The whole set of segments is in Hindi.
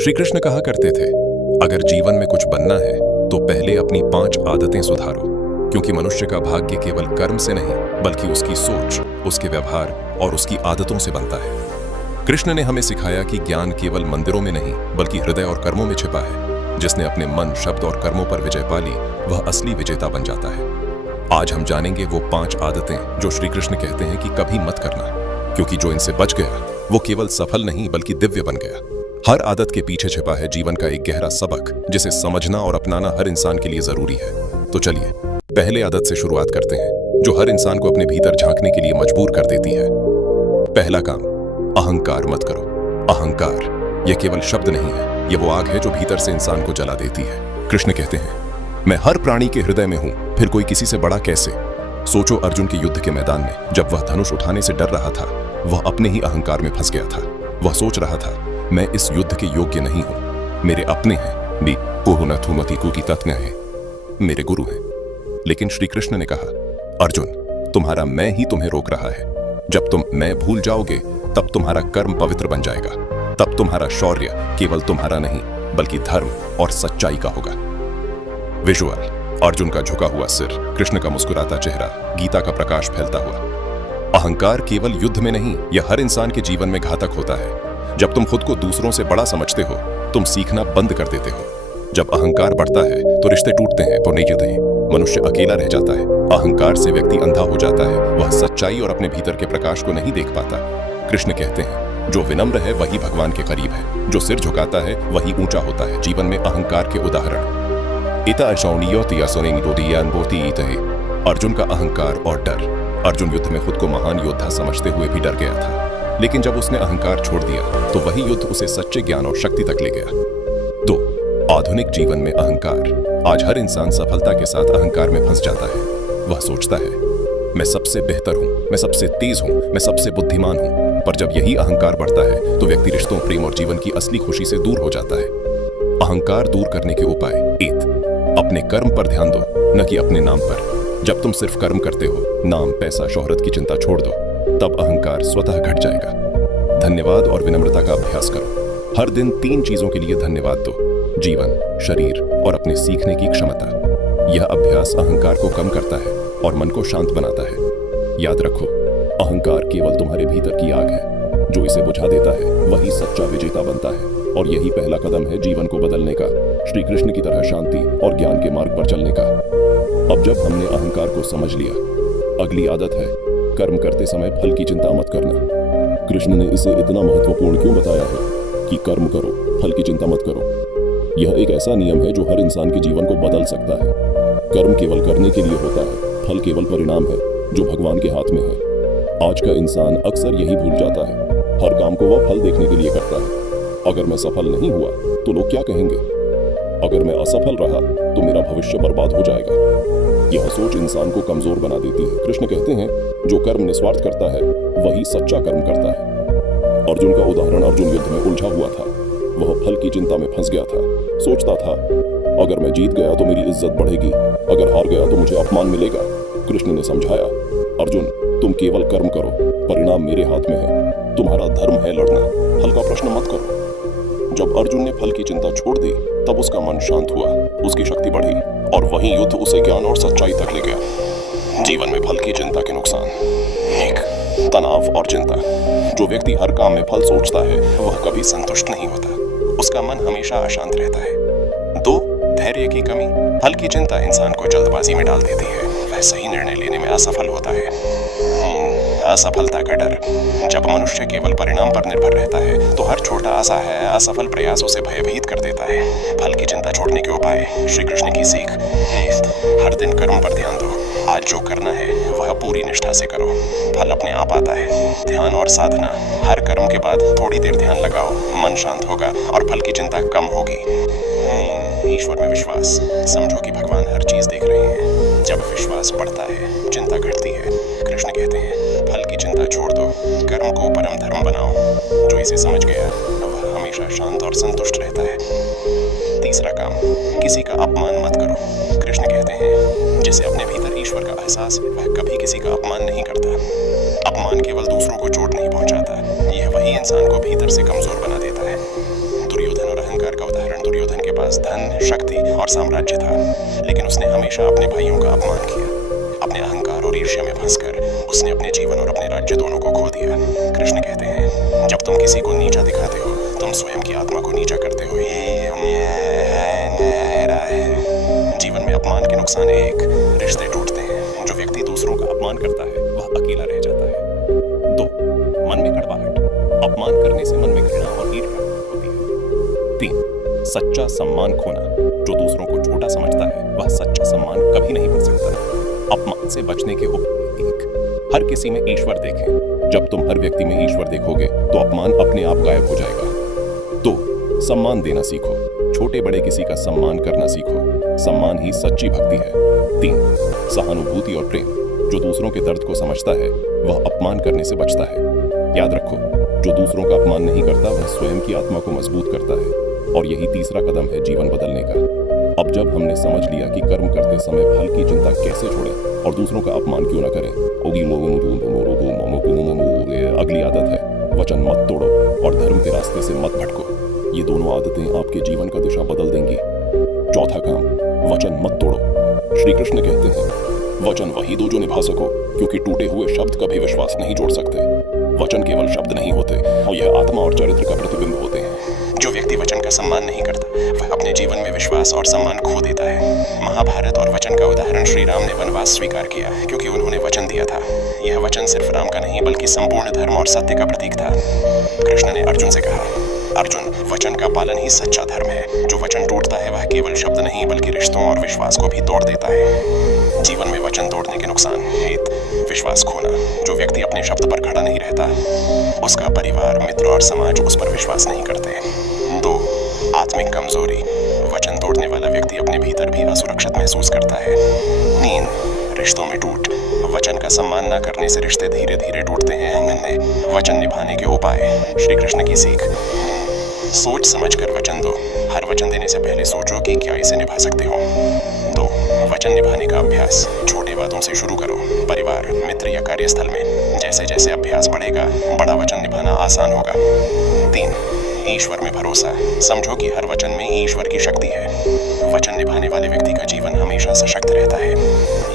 श्री कृष्ण कहा करते थे, अगर जीवन में कुछ बनना है तो पहले अपनी 5 आदतें सुधारो, क्योंकि मनुष्य का भाग्य केवल कर्म से नहीं बल्कि उसकी सोच, उसके व्यवहार और उसकी आदतों से बनता है। कृष्ण ने हमें सिखाया कि ज्ञान केवल मंदिरों में नहीं बल्कि हृदय और कर्मों में छिपा है। जिसने अपने मन, शब्द और कर्मों पर विजय पा ली वह असली विजेता बन जाता है। आज हम जानेंगे वो 5 आदतें जो श्री कृष्ण कहते हैं कि कभी मत करना, क्योंकि जो इनसे बच गया वो केवल सफल नहीं बल्कि दिव्य बन गया। हर आदत के पीछे छिपा है जीवन का एक गहरा सबक, जिसे समझना और अपनाना हर इंसान के लिए जरूरी है। तो चलिए पहले आदत से शुरुआत करते हैं, जो हर इंसान को अपने भीतर झांकने के लिए मजबूर कर देती है। पहला काम, अहंकार मत करो। अहंकार ये केवल शब्द नहीं है, ये वो आग है जो भीतर से इंसान को जला देती है। कृष्ण कहते हैं, मैं हर प्राणी के हृदय में हूं, फिर कोई किसी से बड़ा कैसे। सोचो अर्जुन के युद्ध के मैदान में जब वह धनुष उठाने से डर रहा था, वह अपने ही अहंकार में फंस गया था। वह सोच रहा था, मैं इस युद्ध के योग्य नहीं हूं, मेरे अपने हैं भी की तत्व है, मेरे गुरु हैं। लेकिन श्री कृष्ण ने कहा, अर्जुन तुम्हारा मैं ही तुम्हें रोक रहा है। जब तुम मैं भूल जाओगे तब तुम्हारा कर्म पवित्र बन जाएगा, तब तुम्हारा शौर्य केवल तुम्हारा नहीं बल्कि धर्म और सच्चाई का होगा। विजुअल, अर्जुन का झुका हुआ सिर, कृष्ण का मुस्कुराता चेहरा, गीता का प्रकाश फैलता हुआ। अहंकार केवल युद्ध में नहीं, यह हर इंसान के जीवन में घातक होता है। जब तुम खुद को दूसरों से बड़ा समझते हो, तुम सीखना बंद कर देते हो। जब अहंकार बढ़ता है तो रिश्ते टूटते हैं, मनुष्य अकेला रह जाता है। अहंकार से व्यक्ति अंधा हो जाता है, वह सच्चाई और अपने भीतर के प्रकाश को नहीं देख पाता। कृष्ण कहते हैं, जो विनम्र है वही भगवान के करीब है, जो सिर झुकाता है वही ऊंचा होता है। जीवन में अहंकार के उदाहरण, अर्जुन का अहंकार और डर। अर्जुन युद्ध में खुद को महान योद्धा समझते हुए भी डर गया था, लेकिन जब उसने अहंकार छोड़ दिया तो वही युद्ध उसे सच्चे ज्ञान और शक्ति तक ले गया। 2. आधुनिक जीवन में अहंकार। आज हर इंसान सफलता के साथ अहंकार में फंस जाता है। वह सोचता है, मैं सबसे बेहतर हूं, मैं सबसे तेज हूं, मैं सबसे बुद्धिमान हूं। पर जब यही अहंकार बढ़ता है तो व्यक्ति रिश्तों, प्रेम और जीवन की असली खुशी से दूर हो जाता है। अहंकार दूर करने के उपाय। 1. अपने कर्म पर ध्यान दो, न कि अपने नाम पर। जब तुम सिर्फ कर्म करते हो, नाम, पैसा, शोहरत की चिंता छोड़ दो, तब अहंकार स्वतः घट जाएगा। धन्यवाद और विनम्रता का अभ्यास करो। हर दिन 3 चीजों के लिए धन्यवाद दो, जीवन, शरीर और अपने सीखने की क्षमता। यह अभ्यास अहंकार को कम करता है और मन को शांत बनाता है। याद रखो, अहंकार केवल तुम्हारे भीतर की आग है, जो इसे बुझा देता है वही सच्चा विजेता बनता है। और यही पहला कदम है जीवन को बदलने का, श्री कृष्ण की तरह शांति और ज्ञान के मार्ग पर चलने का। अब जब हमने अहंकार को समझ लिया, अगली आदत है कर्म करते समय फल की चिंता मत करना। कृष्ण ने इसे इतना महत्वपूर्ण क्यों बताया है कि कर्म करो, फल की चिंता मत करो। यह एक ऐसा नियम है जो हर इंसान के जीवन को बदल सकता है। कर्म केवल करने के लिए होता है, फल केवल परिणाम है जो भगवान के हाथ में है। आज का इंसान अक्सर यही भूल जाता है, हर काम को वह फल देखने के लिए करता है। अगर मैं सफल नहीं हुआ तो लोग क्या कहेंगे? अगर मैं असफल रहा तो मेरा भविष्य बर्बाद हो जाएगा। यह सोच इंसान को कमजोर बना देती है। कृष्ण कहते हैं, जो कर्म निस्वार्थ करता है वही सच्चा कर्म करता है। अर्जुन का उदाहरण, अर्जुन युद्ध में उलझा हुआ था। वह फल की चिंता में फंस गया था। सोचता था, अगर मैं जीत गया तो मेरी इज्जत बढ़ेगी, अगर हार गया तो मुझे अपमान मिलेगा। कृष्ण ने समझाया, अर्जुन तुम केवल कर्म करो, परिणाम मेरे हाथ में है। तुम्हारा धर्म है लड़ना, फल का प्रश्न मत करो। जब अर्जुन ने फल की चिंता छोड़ दी तब उसका मन शांत हुआ, उसकी शक्ति बढ़ी और वही युद्ध उसे ज्ञान और सच्चाई तक ले गया। जीवन में फल की चिंता के नुकसान। 1. तनाव और चिंता। जो व्यक्ति हर काम में फल सोचता है वह कभी संतुष्ट नहीं होता, उसका मन हमेशा अशांत रहता है। 2. धैर्य की कमी। फल की चिंता इंसान को जल्दबाजी में डाल देती है, वह सही निर्णय लेने में असफल होता है। असफलता का डर। जब मनुष्य केवल परिणाम पर निर्भर रहता है तो हर छोटा असफल प्रयास उसे भयभीत कर देता है। फल की चिंता छोड़ने के उपाय। श्री कृष्ण की सीख। हर दिन कर्म पर ध्यान दो, आज जो करना है वह पूरी निष्ठा से करो, फल अपने आप आता है। ध्यान और साधना। हर कर्म के बाद थोड़ी देर ध्यान लगाओ, मन शांत होगा और फल की चिंता कम होगी। ईश्वर में विश्वास। समझो कि भगवान हर चीज देख रहे हैं। जब विश्वास बढ़ता है चिंता घटती है। कृष्ण कहते हैं, फल की चिंता छोड़ दो, कर्म को परम धर्म बनाओ। जो इसे समझ गया वह हमेशा शांत और संतुष्ट रहता है। तीसरा काम, किसी का अपमान मत करो। कृष्ण कहते हैं, जिसे अपने भीतर ईश्वर का एहसास है वह कभी किसी का अपमान नहीं करता। अपमान केवल दूसरों को चोट नहीं पहुंचाता, यह वही इंसान को भीतर से कमजोर बना देता है। दुर्योधन और पास धन, शक्ति और साम्राज्य था, लेकिन उसने हमेशा अपने भाइयों का अपमान किया। अपने अहंकार और ईर्ष्या में फंसकर उसने अपने जीवन और अपने राज्य दोनों को खो दिया। कृष्ण कहते हैं, जब तुम किसी को नीचा दिखाते हो, तुम स्वयं की आत्मा को नीचा करते हो। जीवन में अपमान के नुकसान एक, रिश्ते टूटते हैं। जो व्यक्ति दूसरों का अपमान करता है वह अकेला रह जाता है। 2, मन में कड़वाहट। अपमान करने से मन में घृणा और ईर्ष्या होती है। 3, सच्चा सम्मान खोना। जो दूसरों को छोटा समझता है वह सच्चा सम्मान कभी नहीं पा सकता। अपमान से बचने के उपाय 1, हर किसी में ईश्वर देखें। जब तुम हर व्यक्ति में ईश्वर देखोगे तो अपमान अपने आप गायब हो जाएगा। 2, सम्मान देना सीखो। छोटे बड़े किसी का सम्मान करना सीखो। सम्मान ही सच्ची भक्ति है। 3, सहानुभूति और प्रेम। जो दूसरों के दर्द को समझता है वह अपमान करने से बचता है। याद रखो, जो दूसरों का अपमान नहीं करता वह स्वयं की आत्मा को मजबूत करता है। और यही तीसरा कदम है जीवन बदलने का। अब जब हमने समझ लिया कि कर्म करते समय फल की चिंता कैसे छोड़ें और दूसरों का अपमान क्यों न करें, अगली आदत है वचन मत तोड़ो और धर्म के रास्ते से मत भटको। ये दोनों आदतें आपके जीवन का दिशा बदल देंगी। चौथा काम, वचन मत तोड़ो। श्री कृष्ण कहते हैं, वचन वही दो जो निभा सको, क्योंकि टूटे हुए शब्द कभी विश्वास नहीं जोड़ सकते। वचन केवल शब्द नहीं होते और यह आत्मा और चरित्र का प्रतिबिंब होते हैं। जो व्यक्ति वचन का सम्मान नहीं करता वह अपने जीवन में विश्वास और सम्मान खो देता है। महाभारत और वचन का उदाहरण श्री राम ने वनवास स्वीकार किया क्योंकि उन्होंने वचन दिया था। यह वचन सिर्फ राम का नहीं बल्कि संपूर्ण धर्म और सत्य का प्रतीक था। कृष्ण ने अर्जुन से कहा, अर्जुन, वचन का पालन ही सच्चा धर्म है। जो वचन टूटता है वह केवल शब्द नहीं बल्कि रिश्तों और विश्वास को भी तोड़ देता है। जीवन में वचन तोड़ने के नुकसान 1, विश्वास खोना। जो व्यक्ति अपने शब्द पर खड़ा नहीं रहता, उसका परिवार, मित्र और समाज उस पर विश्वास नहीं करते। 2, आत्मिक कमजोरी। वचन तोड़ने वाला व्यक्ति अपने भीतर भी असुरक्षित महसूस करता है। 3, रिश्तों में टूट। वचन का सम्मान न करने से रिश्ते धीरे धीरे टूटते हैं। वचन निभाने के उपाय। श्री कृष्ण की सीख, सोच समझ कर वचन दो। हर वचन देने से पहले सोचो कि क्या इसे निभा सकते हो। 2, वचन निभाने का अभ्यास। छोटे वादों से शुरू करो। परिवार, मित्र या कार्यस्थल में। जैसे जैसे अभ्यास बढ़ेगा, बड़ा वचन निभाना आसान होगा। 3, ईश्वर में भरोसा। समझो कि हर वचन में ईश्वर की शक्ति है। वचन निभाने वाले व्यक्ति का जीवन हमेशा सशक्त रहता है।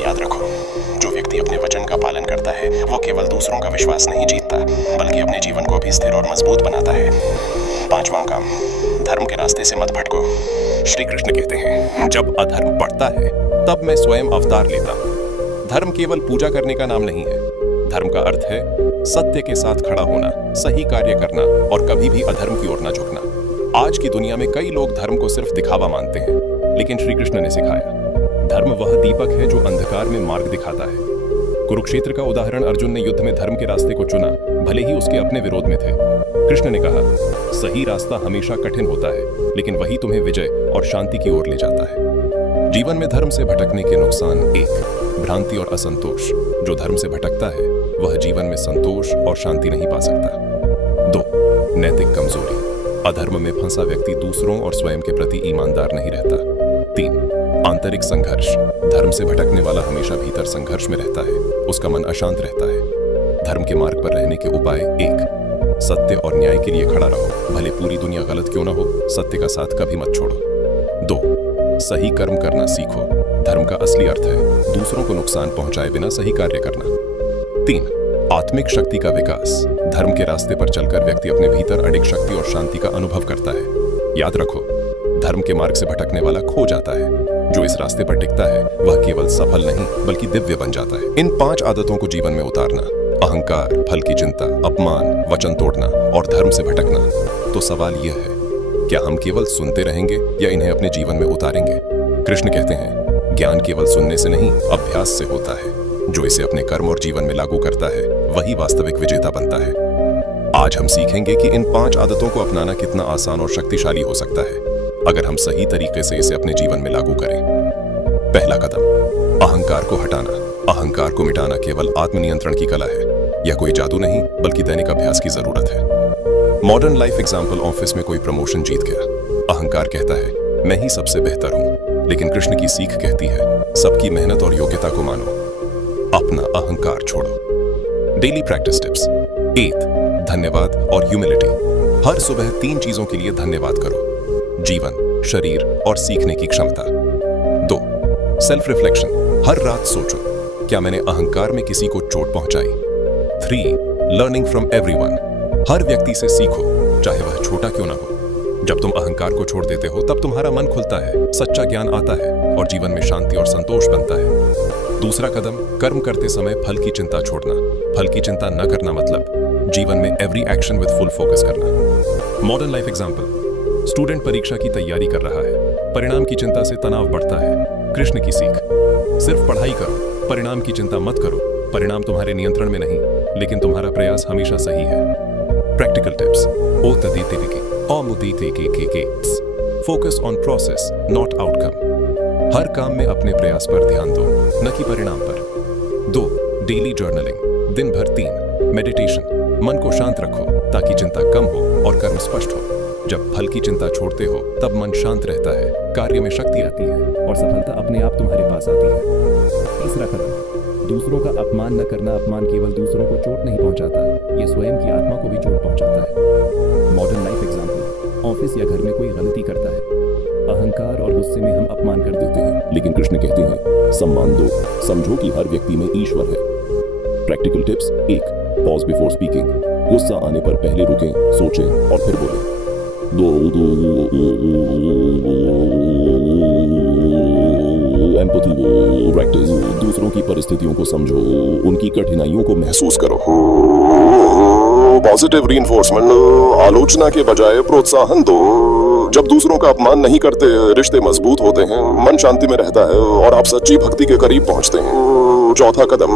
याद रखो, जो व्यक्ति अपने वचन का पालन करता है वो केवल दूसरों का विश्वास नहीं जीतता बल्कि अपने जीवन को भी स्थिर और मजबूत बनाता है। 5वां काम, धर्म के रास्ते से मत भटको। श्री कृष्ण कहते हैं, जब अधर्म बढ़ता है तब मैं स्वयं अवतार लेता हूँ। धर्म केवल पूजा करने का नाम नहीं है। धर्म का अर्थ है सत्य के साथ खड़ा होना, सही कार्य करना और कभी भी अधर्म की ओर न झुकना। आज की दुनिया में कई लोग धर्म को सिर्फ दिखावा मानते हैं, लेकिन श्री कृष्ण ने सिखाया, धर्म वह दीपक है जो अंधकार में मार्ग दिखाता है। कुरुक्षेत्र का उदाहरण, अर्जुन ने युद्ध में धर्म के रास्ते को चुना, भले ही उसके अपने विरोध में थे। कृष्ण ने कहा, सही रास्ता हमेशा कठिन होता है, लेकिन वही तुम्हें विजय और शांति की ओर ले जाता है। जीवन में धर्म से भटकने के नुकसान 1, भ्रांति और असंतोष। जो धर्म से भटकता है वह जीवन में संतोष और शांति नहीं पा सकता। 2, नैतिक कमजोरी। अधर्म में फंसा व्यक्ति दूसरों और स्वयं के प्रति ईमानदार नहीं रहता। 3, आंतरिक संघर्ष। धर्म से भटकने वाला हमेशा भीतर संघर्ष में रहता है, उसका मन अशांत रहता है। धर्म के मार्ग पर रहने के उपाय 1, सत्य और न्याय के लिए खड़ा रहो, भले पूरी दुनिया गलत क्यों ना हो, सत्य का साथ कभी मत छोड़ो। 2, सही कर्म करना सीखो। धर्म का असली अर्थ है दूसरों को नुकसान पहुंचाए बिना सही कार्य करना। 3, आत्मिक शक्ति का विकास। धर्म के रास्ते पर चलकर व्यक्ति अपने भीतर अडिग शक्ति और शांति का अनुभव करता है। याद रखो, धर्म के मार्ग से भटकने वाला खो जाता है, जो इस रास्ते पर टिकता है वह केवल सफल नहीं बल्कि दिव्य बन जाता है। इन 5 आदतों को जीवन में उतारना, अहंकार, फल की चिंता, अपमान, वचन तोड़ना और धर्म से भटकना, तो सवाल यह है, क्या हम केवल सुनते रहेंगे या इन्हें अपने जीवन में उतारेंगे? कृष्ण कहते हैं, ज्ञान केवल सुनने से नहीं, अभ्यास से होता है। जो इसे अपने कर्म और जीवन में लागू करता है वही वास्तविक विजेता बनता है। आज हम सीखेंगे कि इन 5 आदतों को अपनाना कितना आसान और शक्तिशाली हो सकता है अगर हम सही तरीके से इसे अपने जीवन में लागू करें। पहला कदम, अहंकार को हटाना। अहंकार को मिटाना केवल आत्मनियंत्रण की कला है। यह कोई जादू नहीं बल्कि दैनिक अभ्यास की जरूरत है। मॉडर्न लाइफ एग्जाम्पल, ऑफिस में कोई प्रमोशन जीत गया। अहंकार कहता है मैं ही सबसे बेहतर हूं, लेकिन कृष्ण की सीख कहती है सबकी मेहनत और योग्यता को मानो, अपना अहंकार छोड़ो। Daily practice tips. 1, धन्यवाद और ह्यूमिलिटी। हर सुबह 3 चीजों के लिए धन्यवाद करो। जीवन, शरीर और सीखने की क्षमता। 2. सेल्फ रिफ्लेक्शन, हर रात सोचो, क्या मैंने अहंकार में किसी को चोट पहुंचाई? 3. लर्निंग फ्रॉम एवरीवन, हर व्यक्ति से सीखो, चाहे वह छोटा क्यों ना हो। जब तुम अहंकार को छोड़ देते हो तब तुम्हारा मन खुलता है, सच्चा ज्ञान आता है और जीवन में शांति और संतोष बनता है। दूसरा कदम, कर्म करते समय फल की चिंता छोड़ना। फल की चिंता न करना मतलब जीवन में every action with full focus करना। मॉडर्न लाइफ एग्जाम्पल, स्टूडेंट परीक्षा की तैयारी कर रहा है, परिणाम की चिंता से तनाव बढ़ता है। कृष्ण की सीख, सिर्फ पढ़ाई करो, परिणाम की चिंता मत करो। परिणाम तुम्हारे नियंत्रण में नहीं, लेकिन तुम्हारा प्रयास हमेशा सही है। Practical tips, focus on process not outcome, हर काम में अपने प्रयास पर ध्यान दो, न कि परिणाम पर। 2. डेली जर्नलिंग, दिन भर 3. मेडिटेशन, मन को शांत रखो ताकि चिंता कम हो और कर्म स्पष्ट हो। जब फल की चिंता छोड़ते हो तब मन शांत रहता है, कार्य में शक्ति आती है और सफलता अपने आप तुम्हारे पास आती है। तीसरा कदम, दूसरों का अपमान न करना। अपमान केवल दूसरों को चोट नहीं पहुंचाता, ये स्वयं की आत्मा को भी चोट पहुंचाता है। मॉडर्न लाइफ एग्जाम्पल, ऑफिस या घर में कोई गलती करता है, अहंकार और गुस्से में हम अपमान कर देते हैं, लेकिन कृष्ण कहते हैं सम्मान दो, समझो कि हर व्यक्ति में ईश्वर है। Practical tips 1. Pause before speaking, गुस्सा आने पर पहले रुकें, सोचें और फिर बोलें। 2. एम्पैथी प्रैक्टिस, दूसरों की परिस्थितियों को समझो, उनकी कठिनाइयों को महसूस करो। पॉजिटिव रीइंफोर्समेंट, आलोचना के बजाय प्रोत्साहन दो। जब दूसरों का अपमान नहीं करते, रिश्ते मजबूत होते हैं, मन शांति में रहता है और आप सच्ची भक्ति के करीब पहुंचते हैं। चौथा कदम,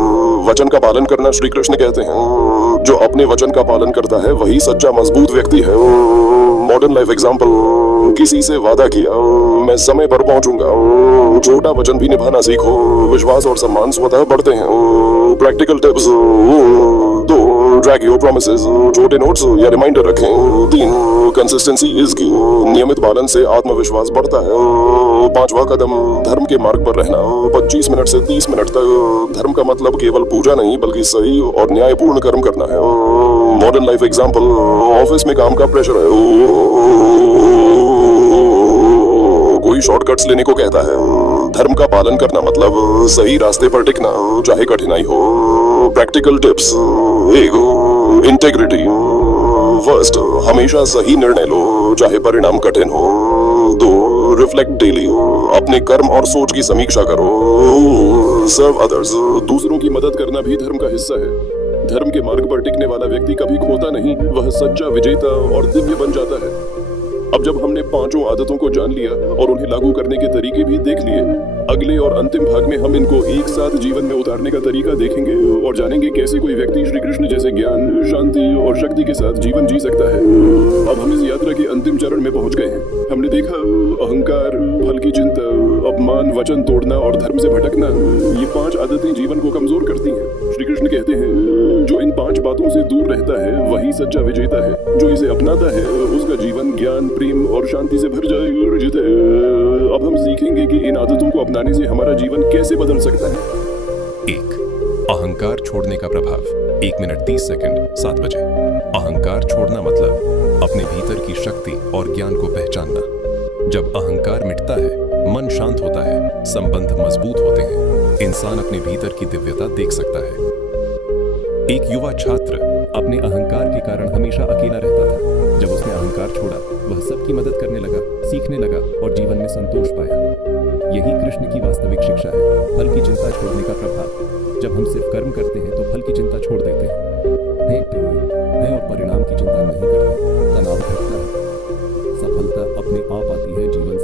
वचन का पालन करना। श्री कृष्ण कहते हैं जो अपने वचन का पालन करता है वही सच्चा मजबूत व्यक्ति है। मॉडर्न लाइफ एग्जाम्पल, किसी से वादा किया मैं समय पर पहुंचूंगा, छोटा वचन भी निभाना सीखो, विश्वास और सम्मान स्वतः बढ़ते हैं। Practical tips 2. Track your promises, छोटे नोट्स या रिमाइंडर रखें। 3. कंसिस्टेंसी इज की, नियमित पालन से आत्मविश्वास बढ़ता है। 5वां कदम, धर्म के मार्ग पर रहना। 25 मिनट से 30 मिनट तक। धर्म का मतलब केवल पूजा नहीं बल्कि सही और न्यायपूर्ण कर्म करना है। मॉडर्न लाइफ एग्जाम्पल, ऑफिस में काम का प्रेशर है, कोई शॉर्टकट्स लेने को कहता है। धर्म का पालन करना मतलब सही रास्ते पर टिकना, चाहे कठिनाई हो। Practical tips 1. इंटेग्रिटी, फर्स्ट, हमेशा सही निर्णय लो चाहे परिणाम कठिन हो। 2. रिफ्लेक्ट डेली, अपने कर्म और सोच की समीक्षा करो। सर्व अदर्स, दूसरों की मदद करना भी धर्म का हिस्सा है। धर्म के मार्ग पर टिकने वाला व्यक्ति कभी खोता नहीं, वह सच्चा विजेता और दिव्य बन जाता है। अब जब हमने 5 आदतों को जान लिया और उन्हें लागू करने के तरीके भी देख लिए, अगले और अंतिम भाग में हम इनको एक साथ जीवन में उतारने का तरीका देखेंगे और जानेंगे कैसे कोई व्यक्ति श्री कृष्ण जैसे ज्ञान, शांति और शक्ति के साथ जीवन जी सकता है। अब हम इस यात्रा के अंतिम चरण में पहुंच गए हैं। हमने देखा अहंकार, फल की चिंता, अपमान, वचन तोड़ना और धर्म से भटकना, ये 5 आदतें जीवन को कमजोर करती हैं। श्री कृष्ण कहते हैं जो इन 5 बातों से दूर रहता है वही सच्चा विजेता है। जो इसे अपनाता है उसका जीवन ज्ञान, प्रेम और शांति से भर जाए और जीते। अब हम सीखेंगे कि इन आदतों को अपनाने से हमारा जीवन कैसे बदल सकता है। 1. अहंकार छोड़ने का प्रभाव, 1 मिनट 30 सेकंड, 7 बजे। अहंकार छोड़ना मतलब अपने भीतर की शक्ति और ज्ञान को पहचानना। जब अहंकार मिटता है, मन शांत होता है, संबंध मजबूत होते हैं, इंसान अपने भीतर की दिव्यता देख सकता है। एक युवा छात्र अपने अहंकार के कारण हमेशा अकेला रहता था। जब उसने अहंकार छोड़ा, वह सबकी मदद करने लगा, सीखने लगा और जीवन में संतोष पाया। यही कृष्ण की वास्तविक शिक्षा है, फल की चिंता छोड़ने का प्रभाव। जब हम सिर्फ कर्म करते हैं तो फल की चिंता छोड़ देते हैं, मैं और परिणाम की चिंता नहीं करते, तनाव घटता है, सफलता अपने आप आती है, जीवन